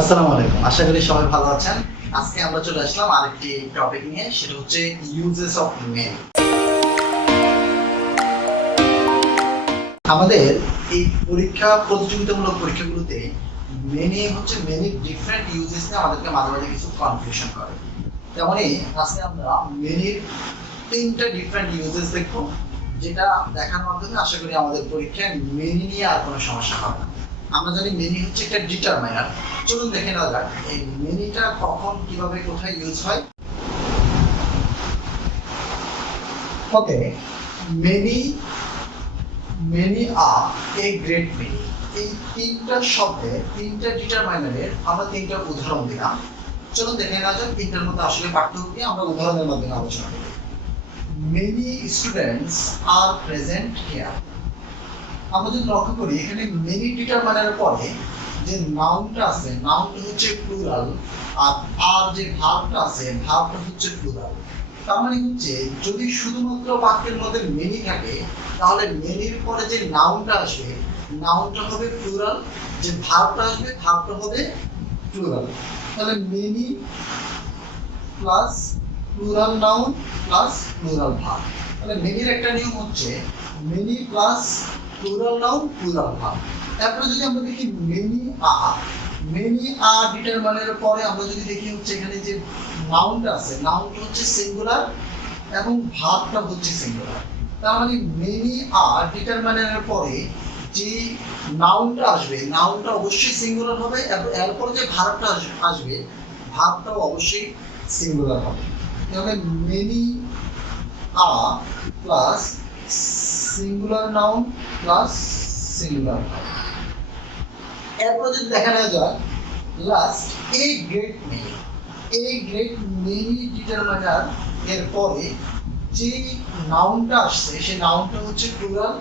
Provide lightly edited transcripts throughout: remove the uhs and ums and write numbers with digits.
আসসালামু আলাইকুম, আশা করি সবাই ভালো আছেন। আজকে আমরা চলে আসলাম আরেকটি টপিক নিয়ে, সেটা হচ্ছে ইউজেস অফ মেনি। আমাদের এই পরীক্ষা প্রতিযোগিতামূলক পরীক্ষাগুলোতে মেনি ডিফারেন্ট ইউজেস নিয়ে আমাদেরকে মাঝে মাঝে কিছু কনফিউশন করে। তেমনই আজকে আমরা মেনির তিনটা ডিফারেন্ট ইউজেস দেখবো, যেটা দেখার মাধ্যমে আশা করি আমাদের পরীক্ষায় মেনি নিয়ে আর কোনো সমস্যা হবে না। আমরা জানি মেনি হচ্ছে একটা ডিটারমাইনার। চলুন দেখে নেওয়া যাক এই মেনিটা কখন, কিভাবে, কোথায় ইউজ হয়। ওকে, মেনি মেনি আর এ গ্রেট মেনি, এই তিনটা শব্দে তিনটা ডিটারমাইনারের আমরা তিনটা উদাহরণ দিলাম। চলুন দেখে নেওয়া যাক তিনটার মধ্যে আসলে পার্থক্য কি, আমরা উদাহরণের মাধ্যমে আলোচনা করি। Many students are present here. আমরা যদি লক্ষ্য করি এখানে মেনি ডিটারমাইনারের পরে যে নাউনটা আছে, নাউনটা হচ্ছে প্লুরাল, আর যে ভার্বটা আছে, ভার্বটা হচ্ছে প্লুরাল। তার মানে হচ্ছে যদি শুধুমাত্র বাক্যের মধ্যে মেনি থাকে, তাহলে মেনির পরে যে নাউনটা আসবে, নাউনটা হবে প্লুরাল, যে ভার্বটা আসবে, ভার্বটা হবে প্লুরাল। তাহলে many plus plural noun plus plural verb. তাহলে মেনির একটা নিয়ম হচ্ছে many plus plural noun plural verb. তারপরে যদি আমরা দেখি মেনি আর ডিটারমাইনারের পরে আমরা যদি দেখি হচ্ছে এখানে যে নাউনটা আছে, নাউনটা হচ্ছে সিঙ্গুলার এবং ভার্বটা হচ্ছে সিঙ্গুলার। তার মানে মেনি আর ডিটারমাইনারের পরে যে নাউনটা আসবে, নাউনটা অবশ্যই সিঙ্গুলার হবে এবং এরপরে যে ভার্বটা আসবে, ভার্বটাও অবশ্যই সিঙ্গুলার হবে। তাহলে মেনি আর plus singular noun plus singular verb. এরপর যদি দেখা যায় last a great many, a great many determiner এর পরে যে নাউনটা আসছে সেই নাউনটা হচ্ছে প্লুরাল,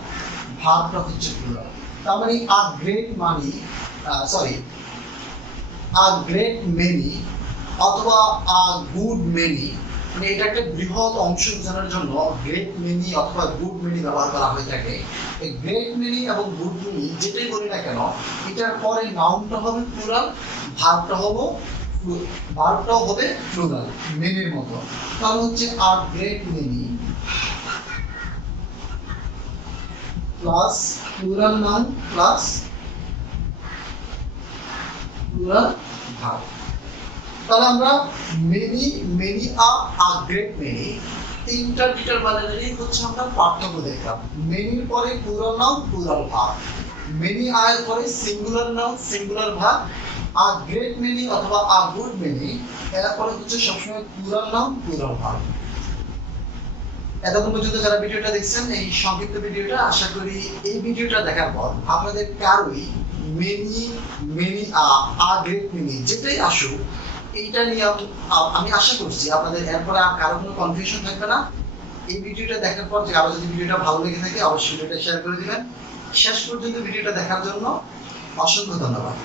ভার্বটা হচ্ছে প্লুরাল। তার মানে a great money a great many অথবা আ গুড মেনি, মানে এটা একটা বৃহৎ অংশ বোঝানোর জন্য গ্রেট মেনি অথবা গুড মেনি ব্যবহার করা হয়ে থাকে। এই গ্রেট মেনি এবং গুড মেনি যেটাই বলি না কেন, এটার পরে নাউনটা হবে প্লুরাল, ভার্বটাও হবে প্লুরাল মেনির মতো। তাহলে হচ্ছে a great many plus plural noun plus plural verb. তাহলে আমরা মেনি আ গ্রেট মেনি তিনটা ডিটারমাইনারেরই হচ্ছে আমরা পার্থক্য দেখলাম। মেনির পরে plural noun plural verb, many আয়ের পরে singular noun singular verb, a great many অথবা আ গুড মেনি এরপরে হচ্ছে সবসময় প্লুরাল নাউন প্লুরাল ভার্ব। এতক্ষণ পর্যন্ত যারা ভিডিওটা দেখছেন, এই সংক্ষিপ্ত ভিডিওটা, আশা করি এই ভিডিওটা দেখার পর আপনাদের কারোই মেনি আ গ্রেট মেনি যেটাই আসুক, এইটা নিয়ে আমি আশা করছি আপনাদের এরপরে আর কারো কোনো কনফিউশন থাকবে না। এই ভিডিওটা দেখার পর কারো যদি ভিডিওটা ভালো লেগে থাকে অবশ্যই ভিডিওটা শেয়ার করে দিবেন। শেষ পর্যন্ত ভিডিওটা দেখার জন্য অসংখ্য ধন্যবাদ।